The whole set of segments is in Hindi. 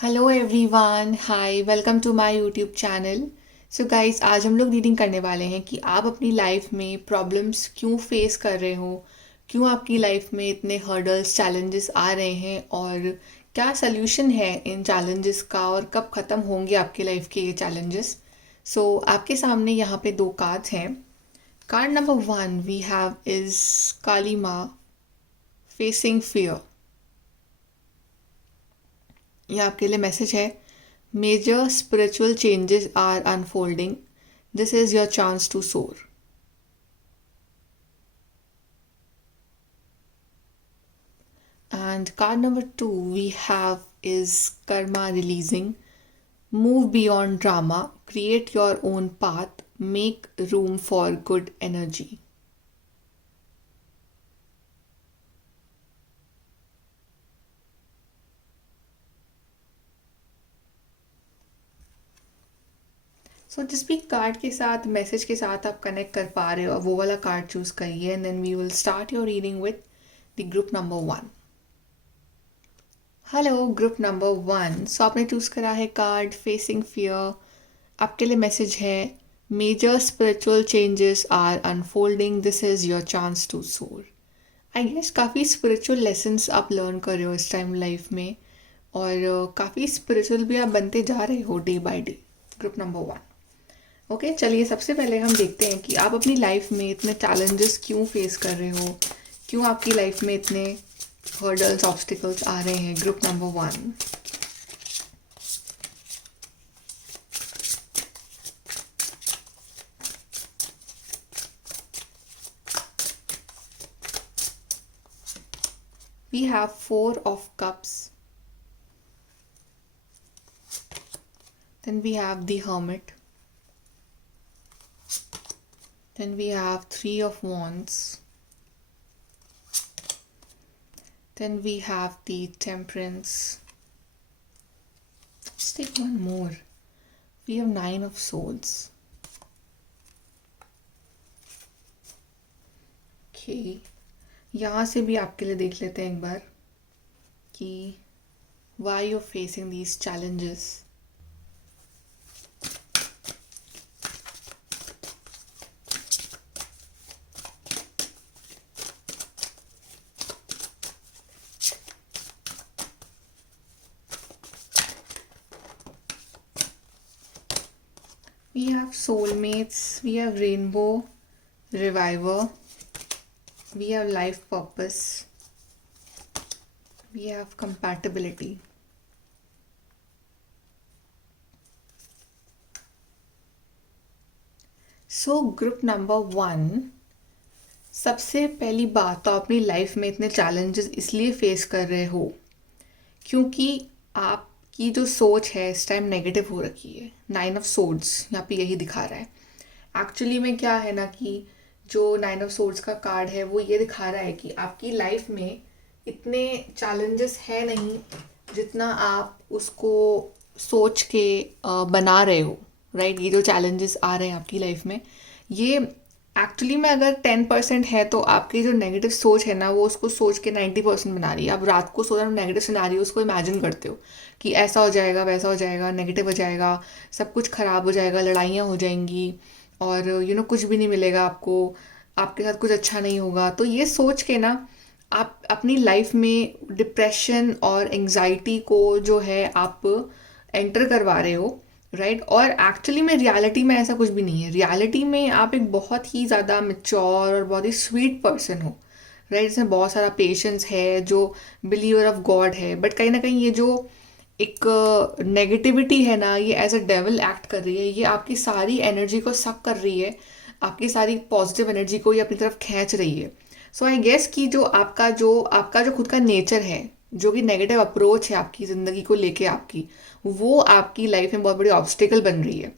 Hello everyone, hi, welcome to my YouTube channel. So guys, आज हम लोग रीडिंग करने वाले हैं कि आप अपनी लाइफ में प्रॉब्लम्स क्यों फेस कर रहे हो, क्यों आपकी लाइफ में इतने हर्डल्स चैलेंजेस आ रहे हैं और क्या सल्यूशन है इन चैलेंजेस का और कब ख़त्म होंगे आपकी लाइफ के ये चैलेंजेस। सो आपके सामने यहाँ पे दो कार्ड्स हैं। Card number 1 we have is Kali Maa facing fear. ये आपके लिए मैसेज है। Major spiritual changes are unfolding, this is your chance to soar. And card number 2 we have is karma releasing, move beyond drama, create your own path, make room for good energy. So जिस भी कार्ड के साथ, मैसेज के साथ आप कनेक्ट कर पा रहे हो, वो वाला कार्ड चूज करिए and then we will start your reading with the group number 1। Hello group number 1। So आपने चूज करा है कार्ड फेसिंग फियर। आपके लिए मैसेज है, major spiritual changes are unfolding, this is your chance to soar. I guess काफ़ी स्पिरिचुअल लेसन्स आप लर्न कर रहे हो इस टाइम लाइफ में, और काफ़ी स्पिरिचुअल भी आप बनते जा रहे हो day by day. Group number 1। Okay, चलिए सबसे पहले हम देखते हैं कि आप अपनी लाइफ में इतने चैलेंजेस क्यों फेस कर रहे हो, क्यों आपकी लाइफ में इतने हर्डल्स, ऑब्स्टिकल्स आ रहे हैं। Group number 1। We have 4 of Cups. Then we have the Hermit. Then we have 3 of Wands. Then we have the Temperance. Let's take one more. We have 9 of Swords. Okay. यहाँ से भी आपके लिए देख लेते हैं एक बार कि why you're facing these challenges. We have soulmates, we have rainbow, reviver, we have life purpose, we have compatibility. So group number 1, सबसे पहली बात तो अपनी लाइफ में इतने चैलेंजेस इसलिए फेस कर रहे हो क्योंकि आपकी जो सोच है इस टाइम नेगेटिव हो रखी है। 9 of Swords यहाँ पे यही दिखा रहा है। एक्चुअली में क्या है ना कि जो 9 of Swords का कार्ड है वो ये दिखा रहा है कि आपकी लाइफ में इतने चैलेंजेस है नहीं जितना आप उसको सोच के बना रहे हो। राइट, ये जो चैलेंजेस आ रहे हैं आपकी लाइफ में, ये एक्चुअली में अगर 10% है तो आपकी जो नेगेटिव सोच है ना वो उसको सोच के 90% बना रही है। आप रात को सो रहे हो, नेगेटिव सिनेरियो उसको इमेजिन करते हो कि ऐसा हो जाएगा, वैसा हो जाएगा, नेगेटिव हो जाएगा, सब कुछ ख़राब हो जाएगा, लड़ाइयाँ हो जाएंगी और कुछ भी नहीं मिलेगा आपको, आपके साथ कुछ अच्छा नहीं होगा। तो ये सोच के ना आप अपनी लाइफ में डिप्रेशन और एंजाइटी को जो है आप एंटर करवा रहे हो। राइट, और एक्चुअली में रियलिटी में ऐसा कुछ भी नहीं है। रियलिटी में आप एक बहुत ही ज़्यादा मेच्योर और बहुत ही स्वीट पर्सन हो। राइट, इसमें बहुत सारा पेशेंस है, जो बिलीवर ऑफ गॉड है, बट कहीं ना कहीं ये जो एक नेगेटिविटी है ना, ये एज अ डेविल एक्ट कर रही है। ये आपकी सारी एनर्जी को सक कर रही है, आपकी सारी पॉजिटिव एनर्जी को ये अपनी तरफ खींच रही है। सो आई गेस कि जो आपका जो खुद का नेचर है, जो कि नेगेटिव अप्रोच है आपकी ज़िंदगी को लेके आपकी, वो आपकी लाइफ में बहुत बड़ी ऑब्स्टिकल बन रही है।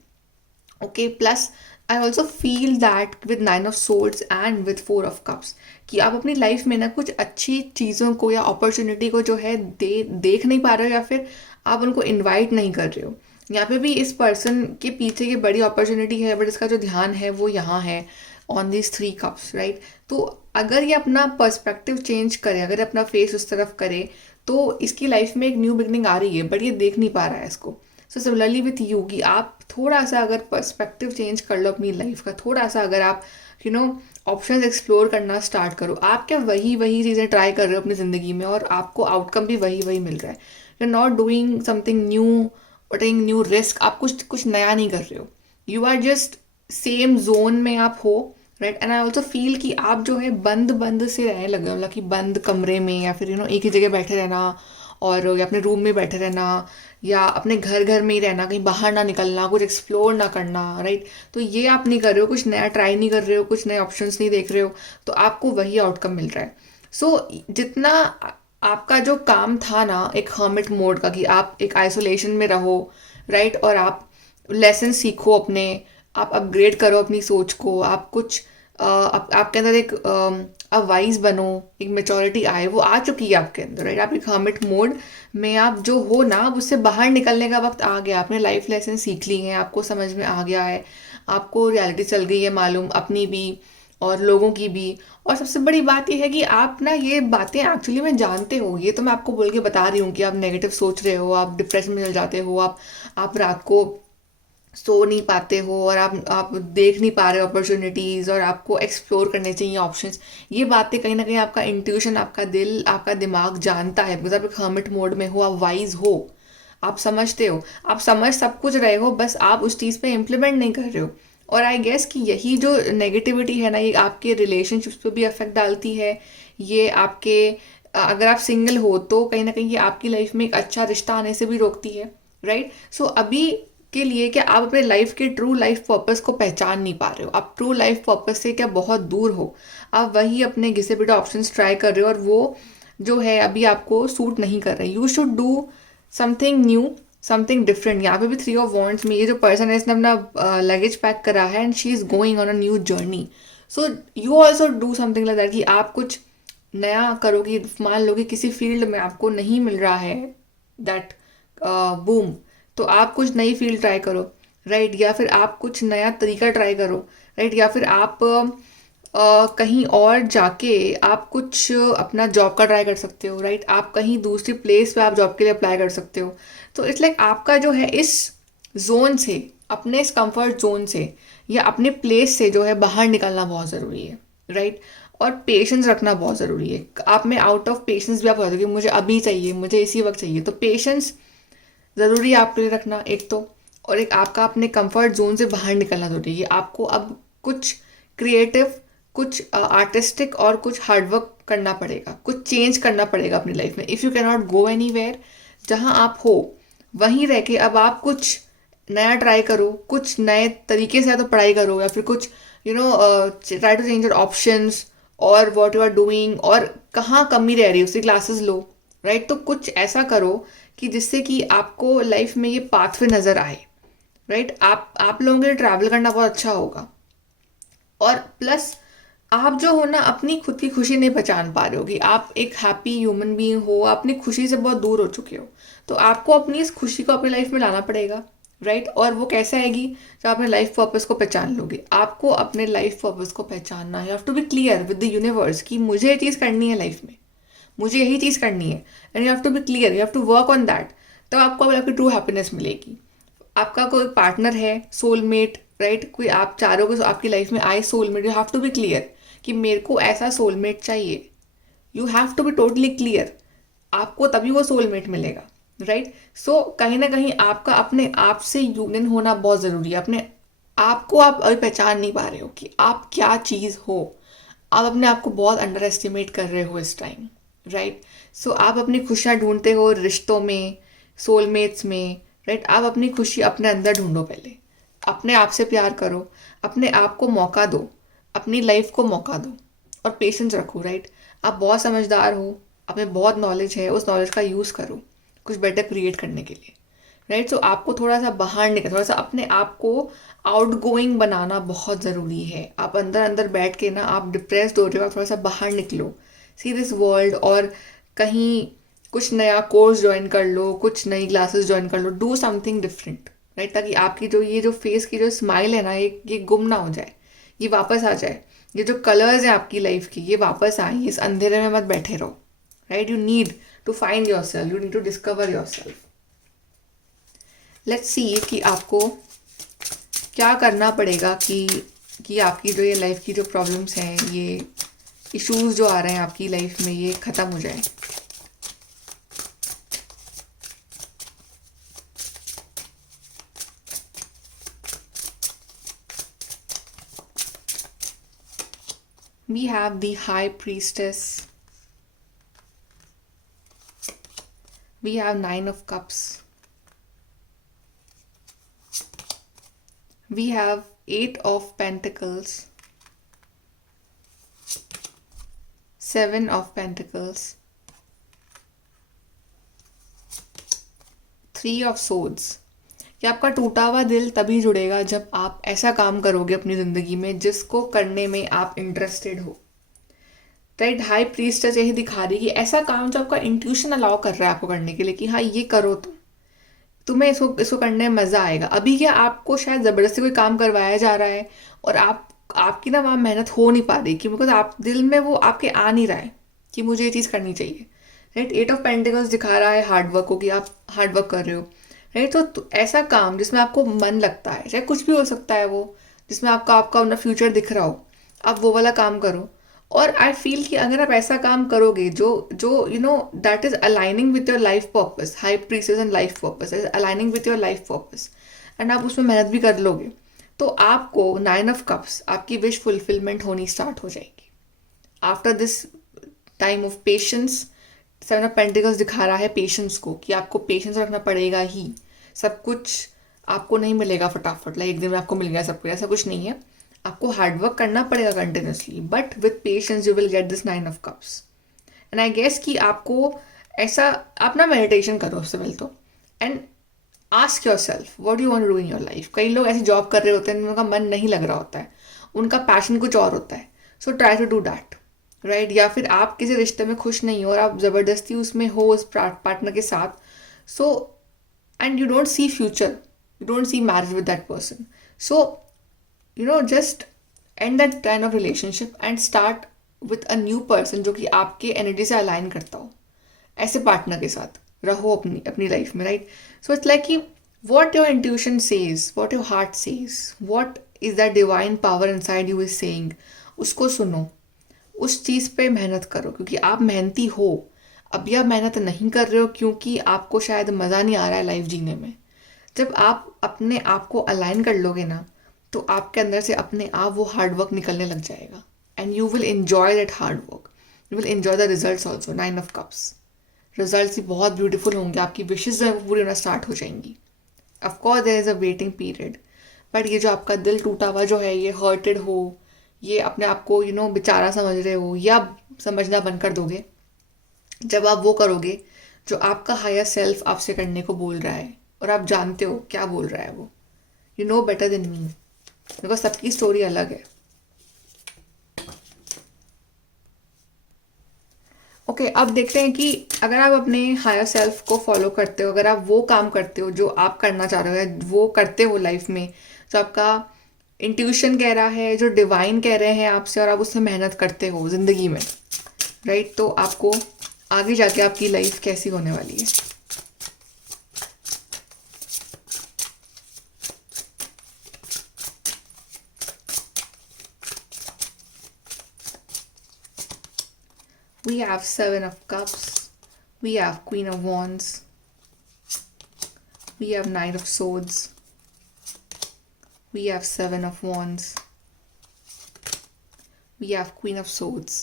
Okay, plus I also feel that with 9 of Swords and with 4 of Cups कि आप अपनी लाइफ में ना कुछ अच्छी चीज़ों को या अपॉर्चुनिटी को जो है देख नहीं पा रहे हो, या फिर आप उनको इनवाइट नहीं कर रहे हो। यहाँ पे भी इस पर्सन के पीछे ये बड़ी अपॉर्चुनिटी है, बट इसका जो ध्यान है वो यहाँ है ऑन दिस 3 cups। राइट, तो अगर ये अपना पर्सपेक्टिव चेंज करे, अगर अपना फेस उस तरफ करे, तो इसकी लाइफ में एक न्यू बिगनिंग आ रही है, बट ये देख नहीं पा रहा है इसको। सो सिमिलरली विथ यू, कि आप थोड़ा सा अगर पर्सपेक्टिव चेंज कर लो अपनी लाइफ का, थोड़ा सा अगर आप ऑप्शंस एक्सप्लोर करना स्टार्ट करो, आप क्या वही वही चीज़ें ट्राई कर रहे हो अपनी ज़िंदगी में और आपको आउटकम भी वही वही मिल रहा है। You are not doing something new, taking new risk, आप कुछ कुछ नया नहीं कर रहे हो। You are just same zone में आप हो, right. And I also feel कि आप जो है बंद बंद से रहने लगे हो, मतलब कि बंद कमरे में, या फिर एक ही जगह बैठे रहना, और या अपने रूम में बैठे रहना, या अपने घर घर में ही रहना, कहीं बाहर ना निकलना, कुछ एक्सप्लोर ना करना, राइट। तो ये आप नहीं कर रहे हो, कुछ नया ट्राई नहीं कर रहे हो, कुछ नए ऑप्शंस नहीं देख रहे हो, तो आपको वही आउटकम मिल रहा है। सो जितना आपका जो काम था ना एक हर्मिट मोड का, कि आप एक आइसोलेशन में रहो, राइट, और आप लेसन सीखो अपने, आप अपग्रेड करो अपनी सोच को, आप कुछ आपके अंदर एक अब वाइज बनो, एक मेचोरिटी आए, वो आ चुकी है आपके अंदर, राइट। आप एक हर्मिट मोड में आप जो हो ना, अब उससे बाहर निकलने का वक्त आ गया। आपने लाइफ लेसन सीख ली हैं, आपको समझ में आ गया है, आपको रियलिटी चल गई है मालूम, अपनी भी और लोगों की भी। और सबसे बड़ी बात यह है कि आप ना ये बातें एक्चुअली में जानते हो। ये तो मैं आपको बोल के बता रही हूँ कि आप नेगेटिव सोच रहे हो, आप डिप्रेशन में चल जाते हो, आप रात को सो नहीं पाते हो, और आप देख नहीं पा रहे हो अपॉर्चुनिटीज़, और आपको एक्सप्लोर करने चाहिए ऑप्शंस। ये बातें कहीं ना कहीं आपका इंट्यूशन, आपका दिल, आपका दिमाग जानता है, बिकॉज आप एक हर्मिट मोड में हो, आप वाइज हो, आप समझते हो, आप समझ सब कुछ रहे हो, बस आप उस चीज़ पे इम्प्लीमेंट नहीं कर रहे हो। और आई गेस कि यही जो नेगेटिविटी है ना, ये आपके रिलेशनशिप्स पे भी इफेक्ट डालती है। ये आपके अगर आप सिंगल हो तो कहीं ना कहीं ये आपकी लाइफ में एक अच्छा रिश्ता आने से भी रोकती है, राइट। सो अभी के लिए क्या आप अपने लाइफ के ट्रू लाइफ पर्पस को पहचान नहीं पा रहे हो, आप ट्रू लाइफ पर्पस से क्या बहुत दूर हो, आप वही अपने घिसे पिटे ऑप्शंस ट्राई कर रहे हो, और वो जो है अभी आपको सूट नहीं कर रहे। You should do something new, something different. यहाँ पे भी थ्री ऑफ वॉन्ट्स में ये जो पर्सन है, इसने अपना लगेज पैक करा है and she is going on a new journey. So you also do something like that, कि आप कुछ नया करो। कि मान लो कि किसी फील्ड में आपको नहीं मिल रहा है दैट बूम, तो आप कुछ नई फील्ड ट्राई करो, राइट। या फिर आप कुछ नया तरीका ट्राई करो, राइट। या फिर आप कहीं और जाके आप कुछ अपना जॉब का ट्राई कर सकते हो, राइट। आप कहीं दूसरी प्लेस पे आप जॉब के लिए अप्लाई कर सकते हो। तो इट्स लाइक आपका जो है इस जोन से, अपने इस कंफर्ट जोन से या अपने प्लेस से जो है बाहर निकलना बहुत ज़रूरी है, राइट। और पेशेंस रखना बहुत ज़रूरी है। आप में आउट ऑफ पेशेंस भी आप कहते हो कि मुझे अभी चाहिए, मुझे इसी वक्त चाहिए, तो पेशेंस ज़रूरी है आपके लिए रखना एक तो। और एक आपका अपने कंफर्ट जोन से बाहर निकलना ज़रूरी है। आपको अब कुछ क्रिएटिव, कुछ आर्टिस्टिक और कुछ हार्डवर्क करना पड़ेगा, कुछ चेंज करना पड़ेगा अपनी लाइफ में। If you can not go anywhere, जहाँ आप हो वहीं रह के अब आप कुछ नया ट्राई करो, कुछ नए तरीके से या तो पढ़ाई करो, या फिर कुछ try to change your options और वॉट यू आर डूइंग, और कहाँ कमी रह रही है उसकी क्लासेस लो, राइट। तो कुछ ऐसा करो कि जिससे कि आपको लाइफ में ये पाथवे नज़र आए, राइट। आप लोगों के लिए ट्रैवल करना बहुत अच्छा होगा। और प्लस आप जो हो ना अपनी खुद की खुशी नहीं पहचान पा रहे हो, कि आप एक हैप्पी ह्यूमन बीइंग हो, अपनी खुशी से बहुत दूर हो चुके हो। तो आपको अपनी इस खुशी को अपनी लाइफ में लाना पड़ेगा, राइट। और वो कैसे आएगी, जब अपने लाइफ पर्पस को पहचान लोगे। आपको अपने लाइफ पर्पस को पहचानना है, you have to be clear with the universe कि मुझे ये चीज़ करनी है लाइफ में, मुझे यही चीज़ करनी है, and you have to be clear, you have to work on that. तब आपको आपकी ट्रू हैप्पीनेस मिलेगी। आपका कोई पार्टनर है, सोलमेट, राइट, कोई आप चारों को आपकी लाइफ में आए soulmate, you have to be clear कि मेरे को ऐसा सोलमेट चाहिए। You have to be totally clear, आपको तभी वो सोलमेट मिलेगा, राइट। सो कहीं ना कहीं आपका अपने आप से यूनियन होना बहुत ज़रूरी है। अपने आपको आप अभी पहचान नहीं पा रहे हो कि आप क्या चीज़ हो। आप अपने आप को बहुत अंडर एस्टिमेट कर रहे हो इस टाइम, राइट। सो आप अपनी खुशियाँ ढूंढते हो रिश्तों में, सोलमेट्स में, राइट। आप अपनी खुशी अपने अंदर ढूंढो पहले, अपने आप से प्यार करो, अपने आप को मौका दो, अपनी लाइफ को मौका दो, और पेशेंस रखो, राइट। आप बहुत समझदार हो, आप में बहुत नॉलेज है, उस नॉलेज का यूज़ करो कुछ बेटर क्रिएट करने के लिए, राइट। सो आपको थोड़ा सा बाहर निकल, थोड़ा सा अपने आप को आउट गोइंग बनाना बहुत ज़रूरी है। आप अंदर अंदर बैठ के ना आप डिप्रेस्ड हो रहे हो, आप थोड़ा सा बाहर निकलो, सी दिस वर्ल्ड, और कहीं कुछ नया कोर्स ज्वाइन कर लो, कुछ नई क्लासेस ज्वाइन कर लो, डू समथिंग डिफरेंट, राइट। ताकि आपकी जो ये जो फेस की जो स्माइल है ना, ये गुम ना हो जाए, ये वापस आ जाए। ये जो कलर्स हैं आपकी लाइफ की, ये वापस आए, इस अंधेरे में मत बैठे रहो, right? You need to find yourself, you need to discover yourself. Let's see कि आपको क्या करना पड़ेगा कि आपकी जो ये लाइफ की जो प्रॉब्लम्स हैं, ये इश्यूज जो आ रहे हैं आपकी लाइफ में, ये ख़त्म हो जाए। We have the High Priestess. We have Nine of Cups. We have Eight of Pentacles. Seven of Pentacles. Three of Swords. कि आपका टूटा हुआ दिल तभी जुड़ेगा जब आप ऐसा काम करोगे अपनी ज़िंदगी में जिसको करने में आप इंटरेस्टेड हो, राइट? हाई प्रीस्टेस यही दिखा रही है कि ऐसा काम जो आपका इंट्यूशन अलाउ कर रहा है आपको करने के लिए, कि हाँ ये करो, तुम्हें इसको करने में मज़ा आएगा। अभी क्या आपको शायद ज़बरदस्ती कोई काम करवाया जा रहा है और आपकी ना वहाँ मेहनत हो नहीं पा रही, कि बिकॉज आप दिल में वो आपके आ नहीं रहा है कि मुझे ये चीज़ करनी चाहिए, राइट? एट ऑफ पेंटिकल्स दिखा रहा है हार्ड वर्क को, कि आप हार्ड वर्क कर रहे हो, राइट? तो ऐसा काम जिसमें आपको मन लगता है, चाहे कुछ भी हो सकता है वो, जिसमें आपका अपना फ्यूचर दिख रहा हो, आप वो वाला काम करो। और आई फील कि अगर आप ऐसा काम करोगे जो जो you know that is aligning with your life purpose, high priestess and life purpose is aligning with your life purpose, and आप उसमें मेहनत भी कर लोगे, तो आपको 9 ऑफ कप्स, आपकी विश फुलफिलमेंट होनी स्टार्ट हो जाएगी after this time of patience. 7 of pentacles दिखा रहा है पेशेंस को, कि आपको पेशेंस रखना पड़ेगा ही। सब कुछ आपको नहीं मिलेगा फटाफट, लाइक एक दिन में आपको मिल गया सब कुछ, ऐसा कुछ नहीं है। आपको हार्डवर्क करना पड़ेगा continuously, but with patience you will get this 9 of cups. And I guess कि आपको ऐसा, आप ना मेडिटेशन करो सबसे पहले तो, and ask yourself what you want to do in your life. कई लोग ऐसी जॉब कर रहे होते हैं उनका मन नहीं लग रहा होता है, उनका पैशन कुछ और होता है, so try to do that, right? या फिर आप किसी रिश्ते में खुश नहीं हो और आप ज़बरदस्ती उसमें हो उस पार्टनर के साथ, so and you don't see future, you don't see marriage with that person, so just end that kind of relationship and start with a new person जो कि आपके एनर्जी से अलाइन करता हो। ऐसे पार्टनर के साथ रहो अपनी लाइफ में, राइट? सो इट्स लाइक कि what your intuition says, what your heart says, what is that divine power inside you is saying, उसको सुनो, उस चीज़ पे मेहनत करो, क्योंकि आप मेहनती हो। अभी आप मेहनत नहीं कर रहे हो क्योंकि आपको शायद मज़ा नहीं आ रहा है लाइफ जीने में। जब आप अपने आप को अलाइन कर लोगे ना, तो आपके अंदर से अपने आप वो हार्ड वर्क निकलने लग जाएगा, and you will enjoy that hard work, you will enjoy the results also. 9 of cups, results भी बहुत ब्यूटीफुल होंगे, आपकी विशेज़ जो है वो पूरी होना स्टार्ट हो जाएंगी। Of course there is a waiting period, but ये जो आपका दिल टूटा हुआ जो है, ये हर्टेड हो, ये अपने आप को बेचारा समझ रहे हो, या समझना बंद कर दोगे जब आप वो करोगे जो आपका हायर सेल्फ आपसे करने को बोल रहा है, और आप जानते हो क्या बोल रहा है वो। You know better than me, because सबकी स्टोरी अलग है। ओके, अब देखते हैं कि अगर आप अपने हायर सेल्फ को फॉलो करते हो, अगर आप वो काम करते हो जो आप करना चाह रहे हो, वो करते हो लाइफ में, जो आपका इंट्यूशन कह रहा है, जो डिवाइन कह रहे हैं आपसे, और आप उससे मेहनत करते हो ज़िंदगी में, राइट? तो आपको आगे जाके आपकी लाइफ कैसी होने वाली है। We have 7 of Cups, we have Queen of Wands, we have Knight of Swords, we have 7 of Wands, we have Queen of Swords.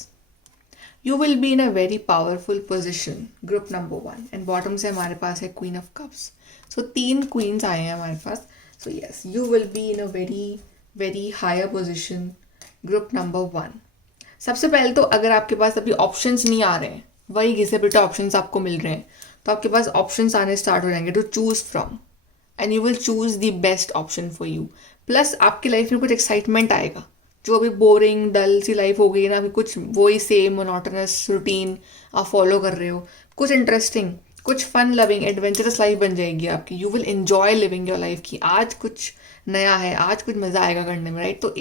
You will be in a very powerful position, group number 1, and bottom से हमारे पास है Queen of Cups. So 3 queens आए हैं हमारे पास. So yes, you will be in a very very higher position, group number 1. सबसे पहले तो अगर आपके पास अभी ऑप्शंस नहीं आ रहे हैं, वही घिसे पिटे ऑप्शंस आपको मिल रहे हैं, तो आपके पास ऑप्शंस आने स्टार्ट हो जाएंगे to choose from, and you will choose the best option for you. Plus आपकी लाइफ में कुछ एक्साइटमेंट आएगा. जो अभी बोरिंग डल सी लाइफ हो गई ना, अभी कुछ वही सेम मोनोटोनस रूटीन आप फॉलो कर रहे हो, कुछ इंटरेस्टिंग, कुछ फन लविंग एडवेंचरस लाइफ बन जाएगी आपकी. You will enjoy living your life की आज कुछ नया है, आज कुछ मज़ा आएगा करने में, राइट? तो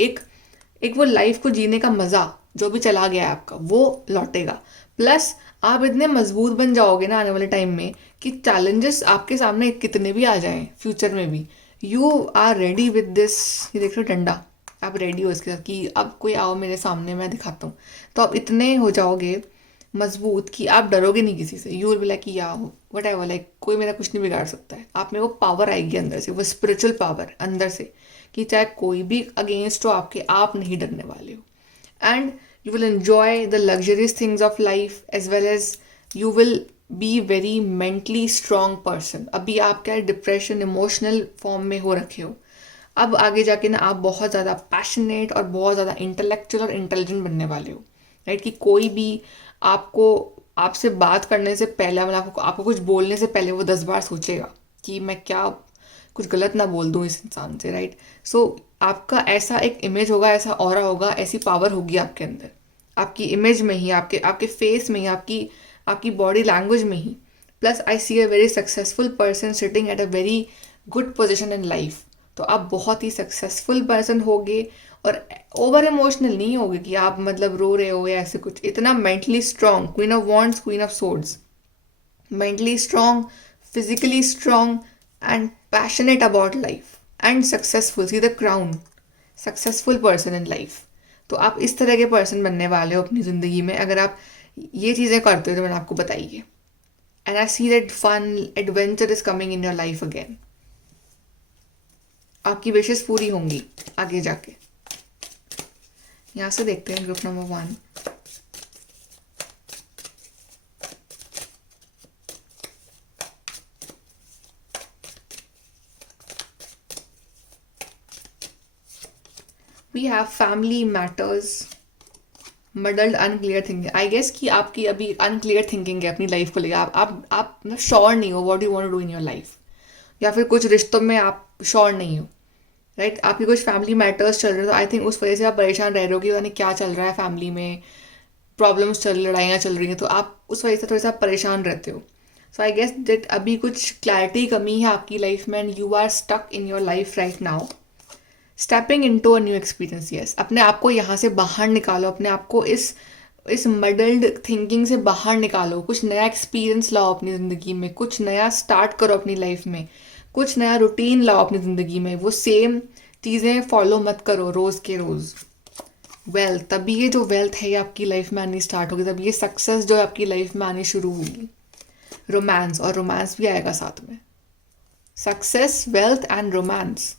एक वो लाइफ को जीने का मज़ा जो भी चला गया है आपका, वो लौटेगा. प्लस आप इतने मजबूत बन जाओगे ना आने वाले टाइम में कि चैलेंजेस आपके सामने कितने भी आ जाएं फ्यूचर में भी, you are ready with this. ये देख लो डंडा, आप रेडी हो इसके साथ कि अब कोई आओ मेरे सामने मैं दिखाता हूँ। तो आप इतने हो जाओगे मजबूत कि आप डरोगे नहीं किसी से। यू विल बी लाइक या वट एवर, लाइक कोई मेरा कुछ नहीं बिगाड़ सकता है। आप में वो पावर आएगी अंदर से, वो स्पिरिचुअल पावर अंदर से, कि चाहे कोई भी अगेंस्ट हो आपके, आप नहीं डरने वाले हो। and you will enjoy the luxurious things of life as well as you will be very mentally strong person। अभी आप क्या डिप्रेशन इमोशनल फॉर्म में हो रखे हो, अब आगे जाके ना आप बहुत ज़्यादा पैशनेट और बहुत ज़्यादा इंटेलेक्चुअल और इंटेलिजेंट बनने वाले हो, राइट। कि कोई भी आपको आपसे बात करने से पहले, मतलब आपको कुछ बोलने से पहले वो 10 बार सोचेगा कि मैं क्या कुछ गलत ना बोल दूँ इस इंसान से, राइट। सो आपका ऐसा एक इमेज होगा, ऐसा ऑरा होगा, ऐसी पावर होगी आपके अंदर, आपकी इमेज में ही, आपके आपके फेस में ही, आपकी आपकी बॉडी लैंग्वेज में ही। Plus I see a very successful person sitting at a very good position in life. तो आप बहुत ही सक्सेसफुल पर्सन होगे और ओवर इमोशनल नहीं होगे कि आप मतलब रो रहे हो या ऐसे कुछ। इतना mentally strong, queen of wands, queen of swords, mentally strong, physically strong, and passionate about life and successful। See the crown, successful person in life। तो आप इस तरह के पर्सन बनने वाले हो अपनी ज़िंदगी में अगर आप ये चीज़ें करते हो जो मैंने आपको बताई है। And I see that fun adventure is coming in your life again. आपकी विशेष पूरी होंगी आगे जाके। यहाँ से देखते हैं group number 1। We have family matters, muddled unclear thinking. I guess कि आपकी अभी अनक्लियर थिंकिंग है अपनी लाइफ को लेकर। आप मतलब श्योर नहीं हो what you want to do in your life, या फिर कुछ रिश्तों में आप श्योर नहीं हो, राइट। आपकी कुछ फैमिली मैटर्स चल रहे हो, तो आई थिंक उस वजह से आप परेशान रह रहे हो कि यानी क्या चल रहा है फैमिली में, प्रॉब्लम्स चल, लड़ाइयाँ चल रही हैं, तो आप उस वजह से थोड़ा सा परेशान रहते हो। सो आई गेस दैट अभी कुछ क्लैरिटी कमी है आपकी लाइफ में and you are stuck in your life right now. Stepping into a new experience, yes. अपने आप को यहाँ से बाहर निकालो, अपने आप को इस मडल्ड थिंकिंग से बाहर निकालो। कुछ नया एक्सपीरियंस लाओ अपनी ज़िंदगी में, कुछ नया स्टार्ट करो अपनी लाइफ में, कुछ नया रूटीन लाओ अपनी ज़िंदगी में। वो सेम चीज़ें फॉलो मत करो रोज़ के रोज़। वेल्थ, तभी ये जो वेल्थ है ये आपकी लाइफ में आनी स्टार्ट होगी, तभी ये सक्सेस जो है आपकी लाइफ में आनी शुरू होगी। रोमांस, और रोमांस भी आएगा साथ में। Success, wealth and romance,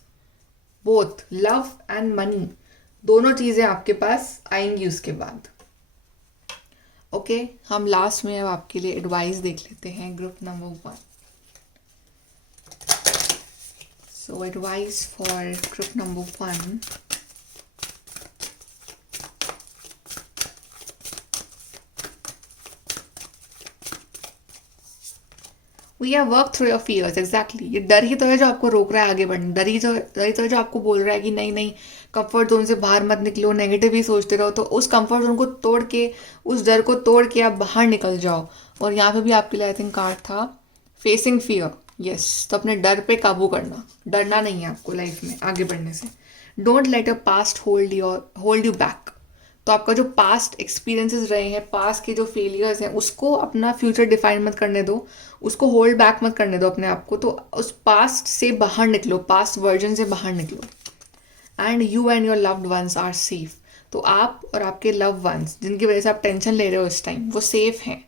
both love and money, दोनों चीज़ें आपके पास आएंगी उसके बाद। ओके, हम लास्ट में अब आपके लिए एडवाइस देख लेते हैं group number 1। So advice for group number 1। We have work through your fears, exactly. ये डर ही तो है जो आपको रोक रहा है आगे बढ़ने। डर ही तो है जो आपको बोल रहा है कि नहीं नहीं, कंफर्ट जोन से बाहर मत निकलो, नेगेटिव ही सोचते रहो। तो उस कंफर्ट जोन को तोड़ के, उस डर को तोड़ के आप बाहर निकल जाओ। और यहाँ पे भी आपके लिए आई थिंक कार्ड था फेसिंग फियर, यस। तो अपने डर पे काबू करना, डरना नहीं है आपको लाइफ में आगे बढ़ने से। Don't let your past hold you back. तो आपका जो पास्ट एक्सपीरियंसेस रहे हैं, पास्ट के जो फेलियर्स हैं, उसको अपना फ्यूचर डिफाइन मत करने दो, उसको होल्ड बैक मत करने दो अपने आप को। तो उस पास्ट से बाहर निकलो, पास्ट वर्जन से बाहर निकलो। And you and your loved ones are safe. तो आप और आपके लव वंस जिनकी वजह से आप टेंशन ले रहे हो इस टाइम, वो सेफ हैं।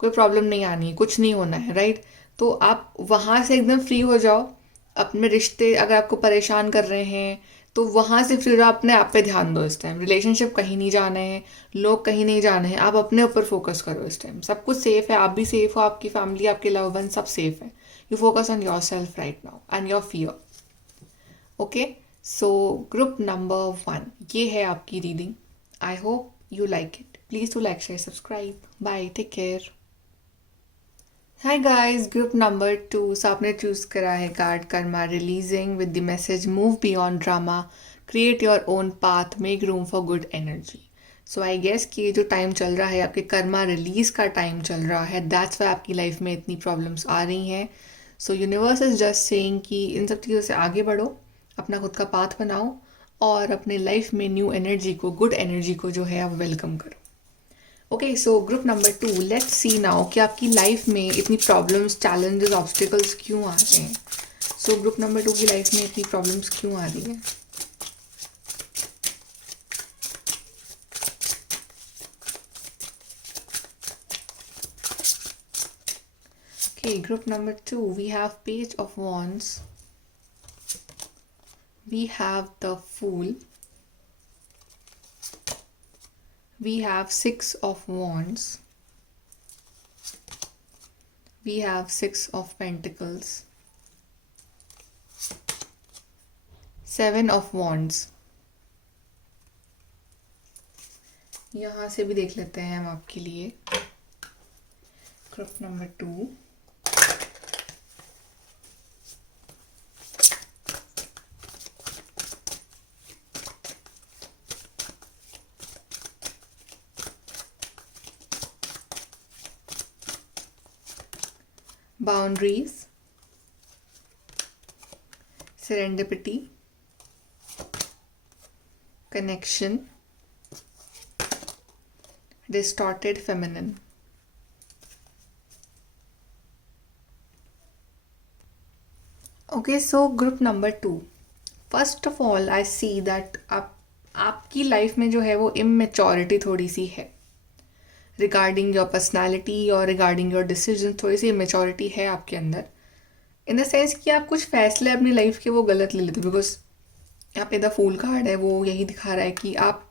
कोई प्रॉब्लम नहीं आनी है, कुछ नहीं होना है, राइट। तो आप वहाँ से एकदम फ्री हो जाओ। अपने रिश्ते अगर आपको परेशान कर रहे हैं तो वहाँ से फ्री हो जाओ, अपने आप पे ध्यान दो इस टाइम। रिलेशनशिप कहीं नहीं जाने हैं, लोग कहीं नहीं जाने हैं, आप अपने ऊपर फोकस करो इस टाइम। सब कुछ सेफ है, आप भी सेफ हो, आपकी फैमिली, आपके लव वन सब सेफ है। You focus on yourself right now and your fear. Okay, so group number 1 ये है आपकी reading. I hope you like it. Please to like, share, subscribe. Bye, take care. Hi guys, group number 2। So आपने चूज़ करा है card karma releasing with the message move beyond drama, create your own path, make room for good energy. So I guess कि ये जो टाइम चल रहा है आपके कर्मा रिलीज का टाइम चल रहा है, दैट्स वाई आपकी लाइफ में इतनी प्रॉब्लम्स आ रही हैं। सो यूनिवर्स इज जस्ट सेइंग कि इन सब चीज़ों से आगे बढ़ो, अपना खुद का पाथ बनाओ और अपने लाइफ में न्यू एनर्जी को, गुड एनर्जी को जो है आप वेलकम करो। Okay, so group number 2, let's see now कि आपकी लाइफ में इतनी प्रॉब्लम्स, चैलेंजेस, ऑब्स्टिकल्स क्यों आ रहे हैं. सो ग्रुप नंबर 2 की लाइफ में इतनी प्रॉब्लम्स क्यों आ रही है. Okay, group number 2, we have Page of Wands, we have the Fool, we have Six of Wands, we have Six of Pentacles, Seven of Wands. यहाँ से भी देख लेते हैं हम आपके लिए group number 2. Boundaries, serendipity, connection, distorted feminine. Okay, so group number 2. First of all, I see that आपकी लाइफ में जो है वो इमेच्योरिटी थोड़ी सी है रिगार्डिंग योर पर्सनैलिटी और रिगार्डिंग योर डिसीजन. थोड़ी सी इमेच्योरिटी है आपके अंदर, इन द सेंस कि आप कुछ फैसले अपनी लाइफ के वो गलत ले लेते हो. बिकॉज यहाँ पे द फूल कार्ड है, वो यही दिखा रहा है कि आप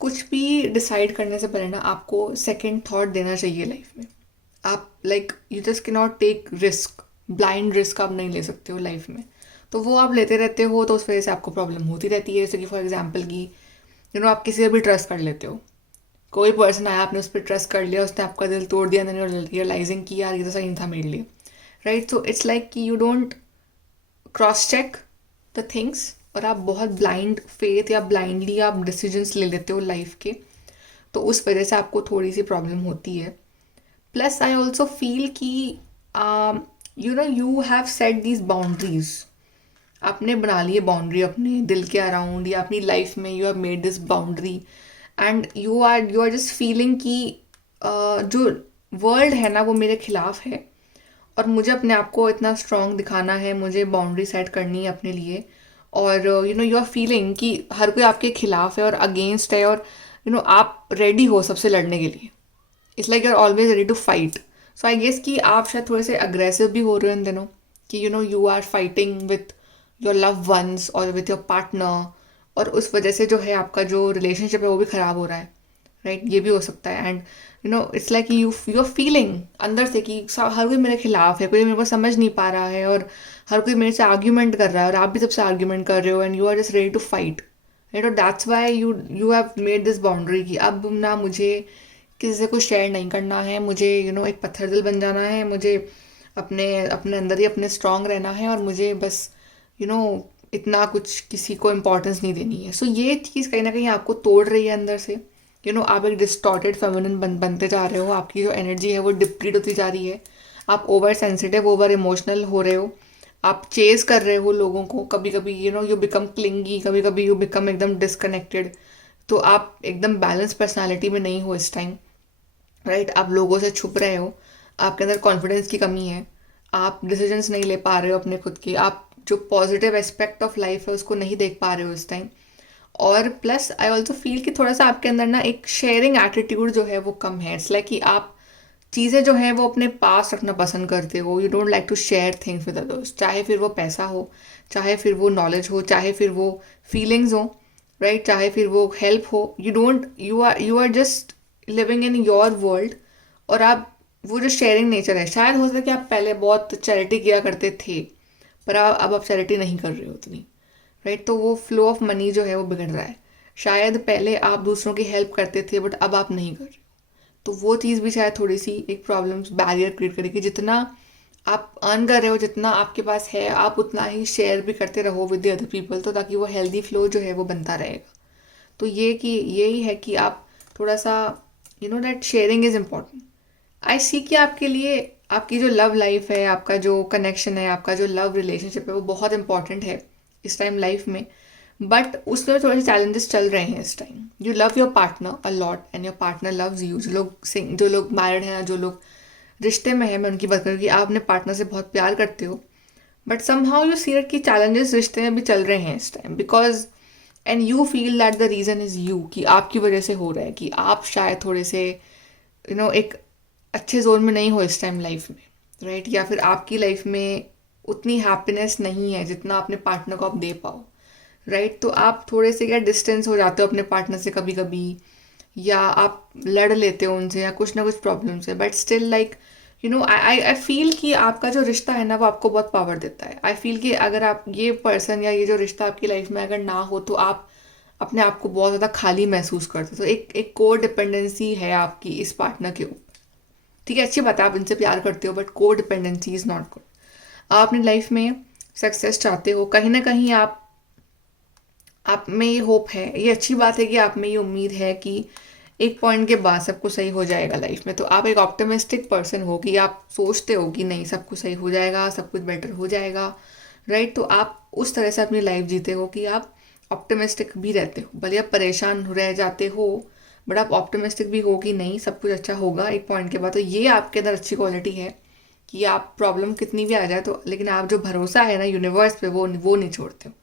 कुछ भी डिसाइड करने से पहले ना आपको सेकंड थॉट देना चाहिए लाइफ में. आप you just can not take risk, blind risk आप नहीं ले सकते हो लाइफ में. तो वो आप लेते रहते हो, तो उस वजह से आपको प्रॉब्लम होती रहती है. जैसे कि फॉर एग्जाम्पल कि आप किसी पर भी ट्रस्ट कर लेते हो. कोई पर्सन आया, आपने उस पर ट्रस्ट कर लिया, उसने आपका दिल तोड़ दिया, देन रियलाइजिंग कि यार ये तो सही था मेरे लिए, राइट. सो इट्स लाइक कि you don't cross check the things, और आप बहुत ब्लाइंड फेथ या ब्लाइंडली आप डिसीजंस ले लेते हो लाइफ के. तो उस वजह से आपको थोड़ी सी प्रॉब्लम होती है. प्लस आई ऑल्सो फील कि you have set these boundaries. आपने बना ली है बाउंड्री अपने दिल के अराउंड या अपनी लाइफ में. You have made this boundary and you are just feeling कि जो वर्ल्ड है ना वो मेरे खिलाफ है, और मुझे अपने आप को इतना स्ट्रॉन्ग दिखाना है, मुझे बाउंड्री सेट करनी है अपने लिए. और यू आर फीलिंग कि हर कोई आपके खिलाफ है और अगेंस्ट है, और आप रेडी हो सबसे लड़ने के लिए. It's like you are always ready to fight. So I guess कि आप शायद थोड़े से अग्रेसिव भी हो रहे हो इन दिनों, कि you are fighting with your love ones और विथ योर पार्टनर, और उस वजह से जो है आपका जो रिलेशनशिप है वो भी ख़राब हो रहा है, राइट. ये भी हो सकता है. And it's like you are feeling अंदर से कि हर कोई मेरे खिलाफ है, कोई मेरे को समझ नहीं पा रहा है, और हर कोई मेरे से आर्ग्यूमेंट कर रहा है, और आप भी सबसे आर्ग्यूमेंट कर रहे हो, and you are just ready to fight, right. और that's why you have made this boundary कि अब ना मुझे किसी से कुछ शेयर नहीं करना है, मुझे एक पत्थर दिल बन जाना है, मुझे अपने अपने अंदर ही अपने स्ट्रांग रहना है, और मुझे बस इतना कुछ किसी को इम्पोर्टेंस नहीं देनी है. सो ये चीज़ कहीं ना कहीं आपको तोड़ रही है अंदर से. आप एक डिस्टॉर्टेड फेमिनिन बनते जा रहे हो. आपकी जो एनर्जी है वो डिप्लीट होती जा रही है. आप ओवर सेंसिटिव, ओवर इमोशनल हो रहे हो. आप चेज कर रहे हो लोगों को. कभी कभी यू बिकम क्लिंगी, कभी कभी यू बिकम एकदम डिसकनेक्टेड. तो आप एकदम बैलेंस पर्सनालिटी में नहीं हो इस टाइम, राइट. आप लोगों से छुप रहे हो, आपके अंदर कॉन्फिडेंस की कमी है, आप डिसीजंस नहीं ले पा रहे हो अपने खुद के, आप जो पॉजिटिव एस्पेक्ट ऑफ लाइफ है उसको नहीं देख पा रहे हो इस टाइम. और प्लस आई ऑल्सो फील कि थोड़ा सा आपके अंदर ना एक शेयरिंग एटीट्यूड जो है वो कम है. इट्स लाइक कि आप चीज़ें जो हैं वो अपने पास रखना पसंद करते हो. You don't like to share things with others, चाहे फिर वो पैसा हो, चाहे फिर वो नॉलेज हो, चाहे फिर वो फीलिंग्स हो, राइट, चाहे फिर वो हेल्प हो. You are just living in your world. और आप वो जो शेयरिंग नेचर है, शायद हो सके कि आप पहले बहुत चैरिटी किया करते थे, पर अब आप चैरिटी नहीं कर रहे हो उतनी, राइट. तो वो फ्लो ऑफ मनी जो है वो बिगड़ रहा है. शायद पहले आप दूसरों की हेल्प करते थे, बट अब आप नहीं कर रहे हो. तो वो चीज़ भी शायद थोड़ी सी एक प्रॉब्लम्स, बैरियर क्रिएट करेगी. जितना आप अर्न कर रहे हो, जितना आपके पास है, आप उतना ही शेयर भी करते रहो विद द अदर पीपल, तो ताकि वो हेल्दी फ्लो जो है वो बनता रहेगा. तो यही है कि आप थोड़ा सा दैट शेयरिंग इज़ इम्पॉर्टेंट. आई सी कि आपके लिए आपकी जो लव लाइफ है, आपका जो कनेक्शन है, आपका जो लव रिलेशनशिप है वो बहुत इंपॉर्टेंट है इस टाइम लाइफ में. बट उसमें थोड़े से चैलेंजेस चल रहे हैं इस time. You love your partner a lot and your partner loves you. जो लोग मैरिड हैं, जो लोग रिश्ते में हैं, मैं उनकी बात करूँ कि आप अपने पार्टनर से बहुत प्यार करते हो, but somehow you see that कि चैलेंजेस रिश्ते में भी चल रहे हैं इस time, because and you feel that the reason is you, कि आपकी वजह से हो रहा है, कि आप शायद थोड़े से एक अच्छे जोन में नहीं हो इस टाइम लाइफ में, राइट? या फिर आपकी लाइफ में उतनी हैप्पीनेस नहीं है जितना अपने पार्टनर को आप दे पाओ, राइट? तो आप थोड़े से क्या डिस्टेंस हो जाते हो अपने पार्टनर से कभी कभी, या आप लड़ लेते हो उनसे, या कुछ ना कुछ प्रॉब्लम से, but still like I feel कि आपका जो रिश्ता है ना वो आपको बहुत पावर देता है. आई फील कि अगर आप ये पर्सन या ये जो रिश्ता आपकी लाइफ में अगर ना हो तो आप अपने आप को बहुत ज़्यादा खाली महसूस करते हो. तो एक कोर डिपेंडेंसी है आपकी इस पार्टनर के ऊपर. ठीक है, अच्छी बात है, आप इनसे प्यार करते हो, but core dependency is not good. आप अपनी लाइफ में सक्सेस चाहते हो, कहीं ना कहीं आप में ये होप है, ये अच्छी बात है कि आप में ये उम्मीद है कि एक पॉइंट के बाद सब कुछ सही हो जाएगा लाइफ में. तो आप एक ऑप्टिमिस्टिक पर्सन हो, कि आप सोचते हो कि नहीं, सब कुछ सही हो जाएगा, सब कुछ बेटर हो जाएगा, राइट? तो आप उस तरह से अपनी लाइफ जीते हो कि आप ऑप्टिमिस्टिक भी रहते हो, भले आप परेशान रह जाते हो, बट आप ऑप्टिमिस्टिक भी हो कि नहीं, सब कुछ अच्छा होगा एक पॉइंट के बाद. तो ये आपके अंदर अच्छी क्वालिटी है कि आप प्रॉब्लम कितनी भी आ जाए तो, लेकिन आप जो भरोसा है ना यूनिवर्स पे, वो नहीं छोड़ते हो.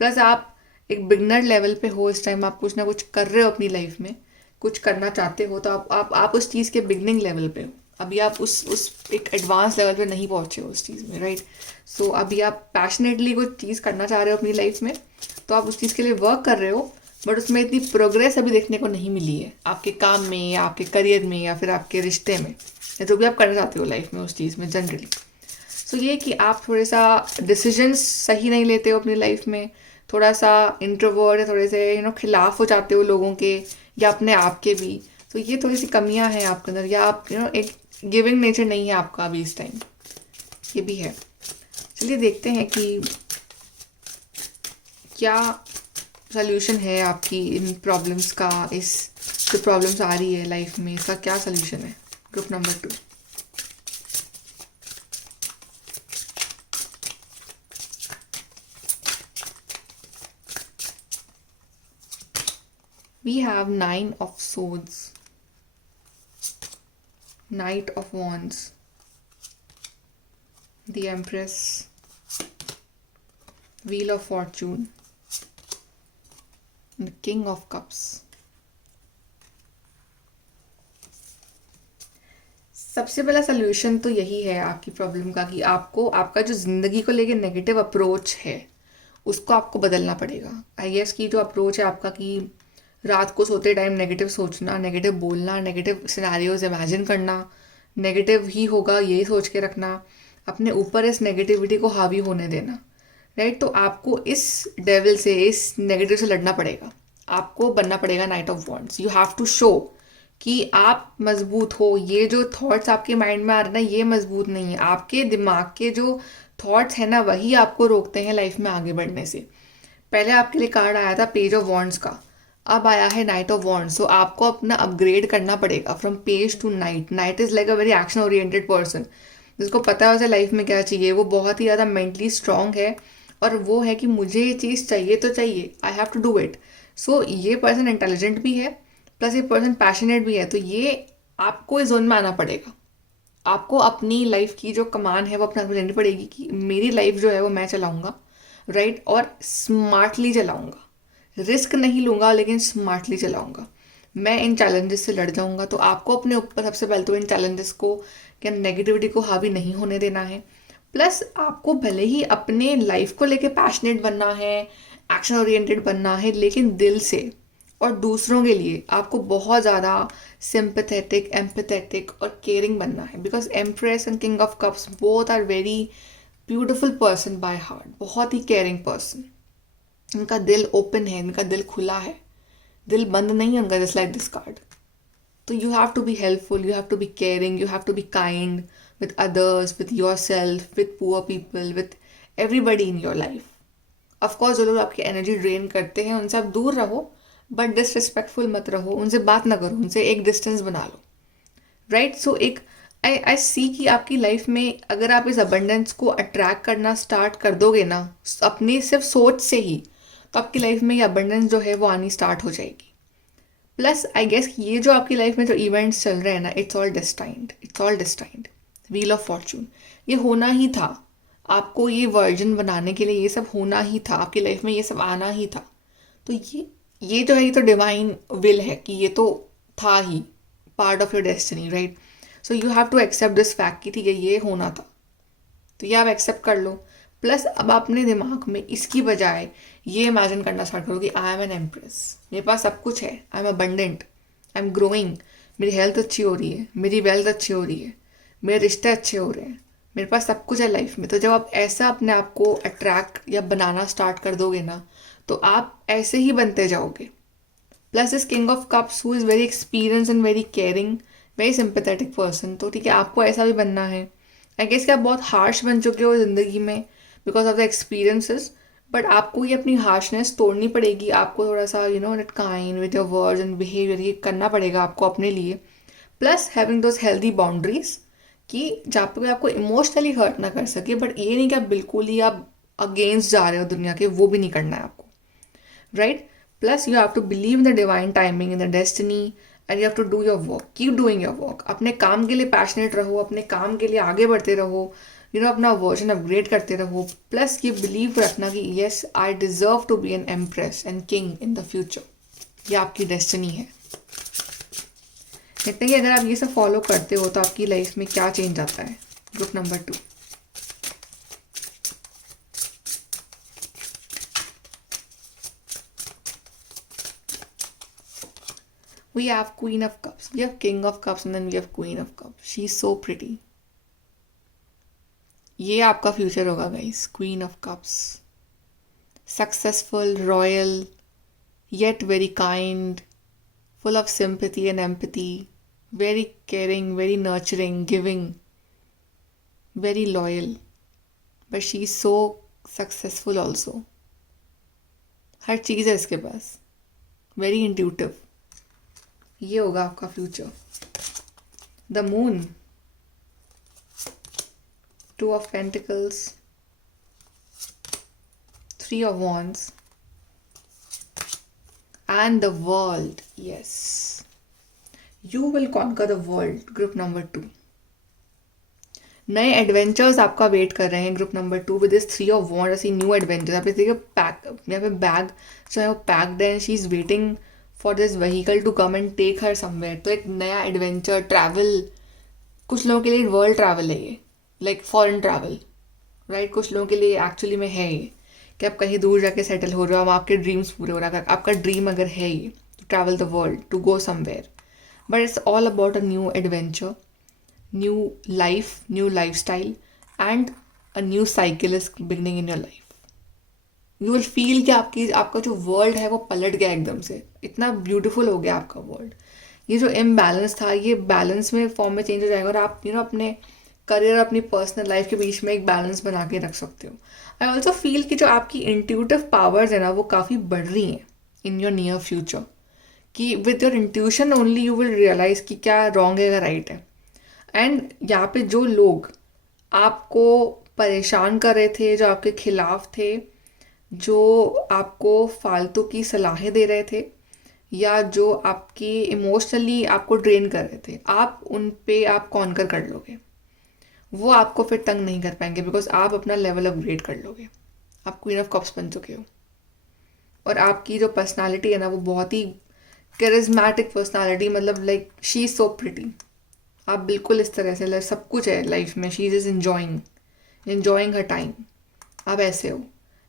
प्लस आप एक बिगनर लेवल पे हो इस टाइम, आप कुछ ना कुछ कर रहे हो अपनी लाइफ में, कुछ करना चाहते हो, तो आप उस चीज़ के बिगनिंग लेवल पे हो. अभी आप उस एक एडवांस लेवल पे नहीं पहुंचे हो उस चीज़ में, राइट? सो अभी आप पैशनेटली कोई चीज़ करना चाह रहे हो अपनी लाइफ में, तो आप उस चीज़ के लिए वर्क कर रहे हो, बट उसमें इतनी प्रोग्रेस अभी देखने को नहीं मिली है आपके काम में, या आपके करियर में, या फिर आपके रिश्ते में, या जो भी आप करना चाहते हो लाइफ में उस चीज़ में जनरली. सो ये कि आप थोड़े सा डिसीजंस सही नहीं लेते हो अपनी लाइफ में, थोड़ा सा इंट्रोवर्ट या थोड़े से खिलाफ हो जाते हो लोगों के या अपने आप के भी. तो ये थोड़ी सी कमियां हैं आपके अंदर, या आप एक गिविंग नेचर नहीं है आपका अभी इस टाइम, ये भी है. चलिए देखते हैं कि क्या सल्यूशन है आपकी इन प्रॉब्लम्स का. इस जो प्रॉब्लम्स आ रही है लाइफ में, इसका क्या सल्यूशन है? Group number 2. We have 9 of swords, Knight of wands, the Empress, Wheel of fortune, the King of cups. सबसे पहला सल्यूशन तो यही है आपकी प्रॉब्लम का, कि आपको आपका जो ज़िंदगी को लेके नेगेटिव अप्रोच है उसको आपको बदलना पड़ेगा. आई गेस की जो अप्रोच है आपका, कि रात को सोते टाइम नेगेटिव सोचना, नेगेटिव बोलना, नेगेटिव सिनेरियोज इमेजिन करना, नेगेटिव ही होगा ये सोच के रखना, अपने ऊपर इस नेगेटिविटी को हावी होने देना, राइट? तो आपको इस डेविल से, इस नेगेटिव से लड़ना पड़ेगा. आपको बनना पड़ेगा knight of wands. You have to show कि आप मजबूत हो. ये जो थॉट्स आपके माइंड में आ रहे हैं ना, ये मजबूत नहीं है. आपके दिमाग के जो थॉट्स हैं ना, वही आपको रोकते हैं लाइफ में आगे बढ़ने से. पहले आपके लिए कार्ड आया था पेज ऑफ वॉन्ड्स का, अब आया है नाइट ऑफ वॉन्ड्स. सो आपको अपना अपग्रेड करना पड़ेगा from page to knight. Knight is like a very action oriented person, जिसको पता है उसे लाइफ में क्या चाहिए. वो बहुत ही ज़्यादा मेंटली स्ट्रांग है, और वो है कि मुझे ये चीज़ चाहिए तो चाहिए, I have to do it. So ये पर्सन इंटेलिजेंट भी है, प्लस ये पर्सन पैशनेट भी है. तो ये आपको इस जोन में आना पड़ेगा. आपको अपनी लाइफ की जो कमान है वो अपने हाथ में लेनी पड़ेगी, कि मेरी लाइफ जो है वो मैं चलाऊंगा, राइट? और स्मार्टली चलाऊंगा, रिस्क नहीं लूंगा, लेकिन स्मार्टली चलाऊंगा. मैं इन चैलेंजेस से लड़ जाऊंगा. तो आपको अपने ऊपर सबसे पहले तो इन चैलेंजेस को, क्या नेगेटिविटी को हावी नहीं होने देना है. प्लस आपको भले ही अपने लाइफ को लेके पैशनेट बनना है, एक्शन ओरिएंटेड बनना है, लेकिन दिल से और दूसरों के लिए आपको बहुत ज़्यादा सिंपैथेटिक, एम्पैथेटिक और केयरिंग बनना है. Because empress and king of cups both are very beautiful person by heart, बहुत ही केयरिंग पर्सन. इनका दिल ओपन है, इनका दिल खुला है, दिल बंद नहीं है उनका, जस्ट लाइक दिस कार्ड. तो you have to be helpful, you have to be caring, you have to be kind with others, with yourself, with poor people, with everybody in your life. Of course जो लोग आपकी एनर्जी ड्रेन करते हैं उनसे आप दूर रहो, बट डिसरिस्पेक्टफुल मत रहो, उनसे बात ना करो, उनसे एक डिस्टेंस बना लो, राइट? सो एक आई सी कि आपकी लाइफ में अगर आप इस अबंडेंस को अट्रैक्ट करना स्टार्ट कर दोगे ना अपनी सिर्फ सोच से ही, तो आपकी लाइफ में ये अबंडेंस जो है वो आनी स्टार्ट हो जाएगी। प्लस आई गेस ये जो आपकी लाइफ में जो इवेंट्स चल रहे हैं ना, it's all destined, it's all destined. Wheel of Fortune, ये होना ही था। आपको ये वर्जन बनाने के लिए ये सब होना ही था, आपकी लाइफ में ये सब आना ही था। तो ये जो है, ये तो डिवाइन विल है कि ये तो था ही, part of your destiny, right. So you have to accept this fact कि ठीक है ये होना था, तो ये आप एक्सेप्ट कर लो। प्लस अब आप अपने दिमाग में इसकी बजाय ये इमेजिन करना स्टार्ट करो कि आई एम एन एम्प्रेस, मेरे पास सब कुछ है, I am abundant, I am growing, मेरी हेल्थ अच्छी हो रही है, मेरी वेल्थ अच्छी हो रही है, मेरे रिश्ते अच्छे हो रहे हैं, मेरे पास सब कुछ है लाइफ में। तो जब आप ऐसा अपने आप को अट्रैक्ट या बनाना स्टार्ट कर दोगे ना, तो आप ऐसे ही बनते जाओगे। Plus this king of cups who is very experience and very caring, very sympathetic person, तो ठीक है आपको ऐसा भी बनना है। आई गेस कि आप बहुत हार्श बन चुके हो ज़िंदगी में because of the experiences, but आपको ये अपनी हार्शनेस तोड़नी पड़ेगी। आपको थोड़ा सा that kind with your words and behaviour ये करना पड़ेगा आपको अपने लिए। Plus having those healthy boundaries कि जहाँ पे आपको इमोशनली हर्ट ना कर सके, बट ये नहीं कि आप बिल्कुल ही आप अगेंस्ट जा रहे हो दुनिया के, वो भी नहीं करना है आपको, right. Plus you have to believe in the divine timing, in the destiny, and you have to do your work, keep doing your work. अपने काम के लिए पैशनेट रहो, अपने काम के लिए आगे बढ़ते रहो, अपना वर्जन अपग्रेड करते रहो। प्लस ये बिलीव रखना कि yes I deserve to be an empress and king in the future, ये आपकी डेस्टिनी है। देखते हैं कि अगर आप ये सब फॉलो करते हो तो आपकी लाइफ में क्या चेंज आता है। Group number 2, we have Queen of Cups, we have King of Cups, and then we have Queen of Cups. She's so pretty. ये आपका फ्यूचर होगा guys. Queen of cups, successful, royal, yet very kind, full of sympathy and empathy, very caring, very nurturing, giving, very loyal, but she's so successful also. हर चीज़ है इसके पास, very intuitive। ये होगा आपका future. The moon, 2 of Pentacles, 3 of Wands, and the world. Yes, you will conquer the world. Group number 2, नए एडवेंचर्स आपका वेट कर रहे हैं। Group number 2 with this 3 of Wands, ऐसी न्यू एडवेंचर। आप देखिए यहाँ पे बैग जो है वो पैक्ड है, she is waiting for this vehicle to come and take her somewhere. तो एक नया एडवेंचर, ट्रैवल, कुछ लोगों के लिए वर्ल्ड ट्रैवल है ये, लाइक फॉरेन ट्रैवल, राइट। कुछ लोगों के लिए एक्चुअली में है ये कि आप कहीं दूर जाके सेटल हो रहे हो, आपके ड्रीम्स पूरे हो रहा है। आपका ड्रीम अगर है ये to travel the world, to go somewhere, but it's all about a new adventure, new life, new life style, and a new cycle is beginning in your life. You will feel कि आपका जो वर्ल्ड है वो पलट गया एकदम से, इतना ब्यूटीफुल हो गया आपका वर्ल्ड। ये जो इम्बैलेंस था ये बैलेंस में फॉर्म में चेंज हो जाएगा, और आप अपने करियर, अपनी पर्सनल लाइफ के बीच में एक बैलेंस बना के रख सकते हो। आई ऑल्सो फील कि जो आपकी इंट्यूटिव पावर्स है ना वो काफ़ी बढ़ रही हैं इन योर नियर फ्यूचर, कि with your intuition only you will realize कि क्या रॉन्ग है या राइट है। एंड यहाँ पे जो लोग आपको परेशान कर रहे थे, जो आपके खिलाफ थे, जो आपको फालतू की सलाहें दे रहे थे, या जो आपकी इमोशनली आपको ड्रेन कर रहे थे, आप उन पे आप कॉन्कर कर लोगे। वो आपको फिर तंग नहीं कर पाएंगे बिकॉज आप अपना लेवल अपग्रेड कर लोगे। आप क्वीन ऑफ कप्स बन चुके हो, और आपकी जो पर्सनालिटी है ना वो बहुत ही करिज्मेटिक पर्सनालिटी, मतलब like she is so pretty. आप बिल्कुल इस तरह से सब कुछ है लाइफ में, she is enjoying her time, आप ऐसे हो।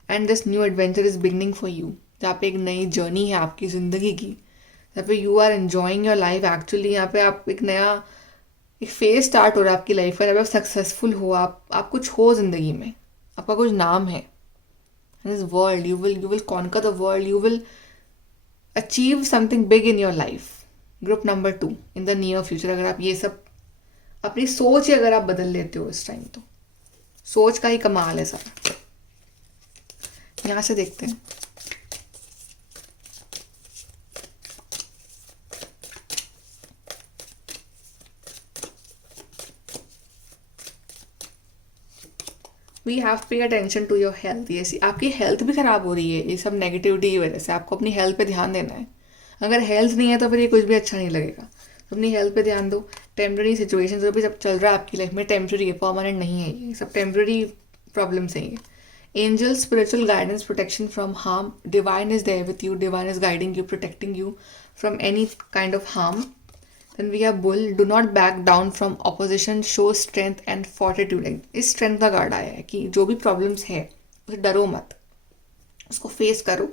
And this new adventure is beginning for you, जहाँ पे एक नई जर्नी है आपकी ज़िंदगी की, जहाँ पे you are enjoying your life. Actually यहाँ पे आप एक फेज स्टार्ट हो रहा है आपकी लाइफ का, जब आप सक्सेसफुल हो, आप कुछ हो ज़िंदगी में, आपका कुछ नाम है। This world, you will conquer the world, you will achieve something big in your life. Group number 2, in the near future, अगर आप ये सब अपनी सोच ही अगर आप बदल लेते हो इस टाइम, तो सोच का ही कमाल है सारा। यहाँ से देखते हैं। We have pay attention to your health. ये आपकी हेल्थ भी ख़राब हो रही है ये सब नेगेटिविटी की वजह से, आपको अपनी हेल्थ पे ध्यान देना है। अगर हेल्थ नहीं है तो फिर ये कुछ भी अच्छा नहीं लगेगा। तो अपनी हेल्थ पे ध्यान दो। टेम्प्रेरी सिचुएशन जो भी सब चल रहा है आपकी लाइफ में टेम्प्रेरी है, परमानेंट नहीं है, ये सब टेम्प्रेरी प्रॉब्लम्स हैं ये। Angel spiritual guidance protection from harm, divine is there with you, divine is guiding you, protecting you from any kind of harm. Then we have bull, do not back down from opposition, show strength and fortitude। इस स्ट्रेंथ का कार्ड आया है कि जो भी प्रॉब्लम्स है उसे डरो मत, उसको फेस करो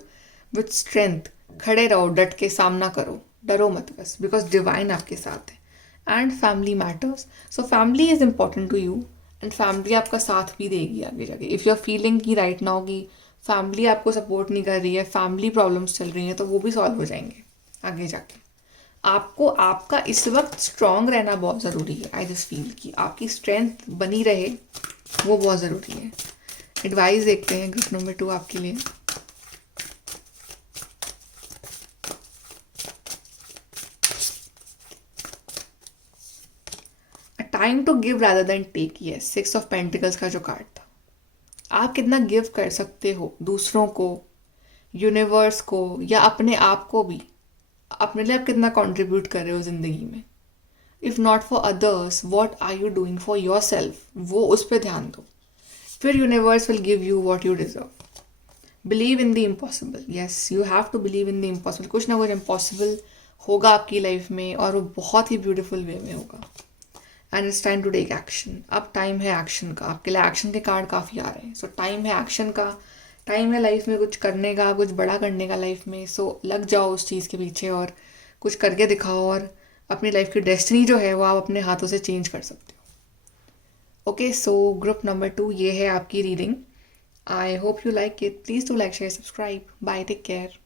विथ स्ट्रेंथ, खड़े रहो, डट के सामना करो, डरो मत बस, बिकॉज डिवाइन आपके साथ है। And family matters, so family is important to you and family आपका साथ भी देगी आगे जाके। इफ़ यू आर फीलिंग कि राइट नाउ कि फैमिली आपको सपोर्ट नहीं कर रही है, फैमिली प्रॉब्लम्स चल रही हैं, तो वो भी सॉल्व हो जाएंगे आगे जाके। आपको आपका इस वक्त स्ट्रांग रहना बहुत ज़रूरी है। आई जस्ट फील कि आपकी स्ट्रेंथ बनी रहे, वो बहुत ज़रूरी है। एडवाइस देखते हैं ग्रुप नंबर 2 आपके लिए। A time to give rather than take, yes, 6 of pentacles का जो कार्ड था। आप कितना गिव कर सकते हो दूसरों को, यूनिवर्स को, या अपने आप को भी। अपने लिए आप कितना कंट्रीब्यूट कर रहे हो ज़िंदगी में। If not for others, what are you doing for yourself, वो उस पर ध्यान दो। फिर universe will give you what you deserve. Believe in the impossible, yes, you have to believe in the impossible. कुछ ना कुछ इम्पॉसिबल होगा आपकी लाइफ में, और वो बहुत ही ब्यूटीफुल वे में होगा। And it's time to take action. अब टाइम है एक्शन का, आपके लिए एक्शन के कार्ड काफ़ी आ रहे हैं। सो टाइम है एक्शन का, टाइम है लाइफ में कुछ करने का, कुछ बड़ा करने का लाइफ में। सो लग जाओ उस चीज़ के पीछे और कुछ करके दिखाओ, और अपनी लाइफ की डेस्टिनी जो है वो आप अपने हाथों से चेंज कर सकते हो। ओके, सो ग्रुप नंबर 2 ये है आपकी reading. I hope you like it. Please do like, share, subscribe. Bye, take care.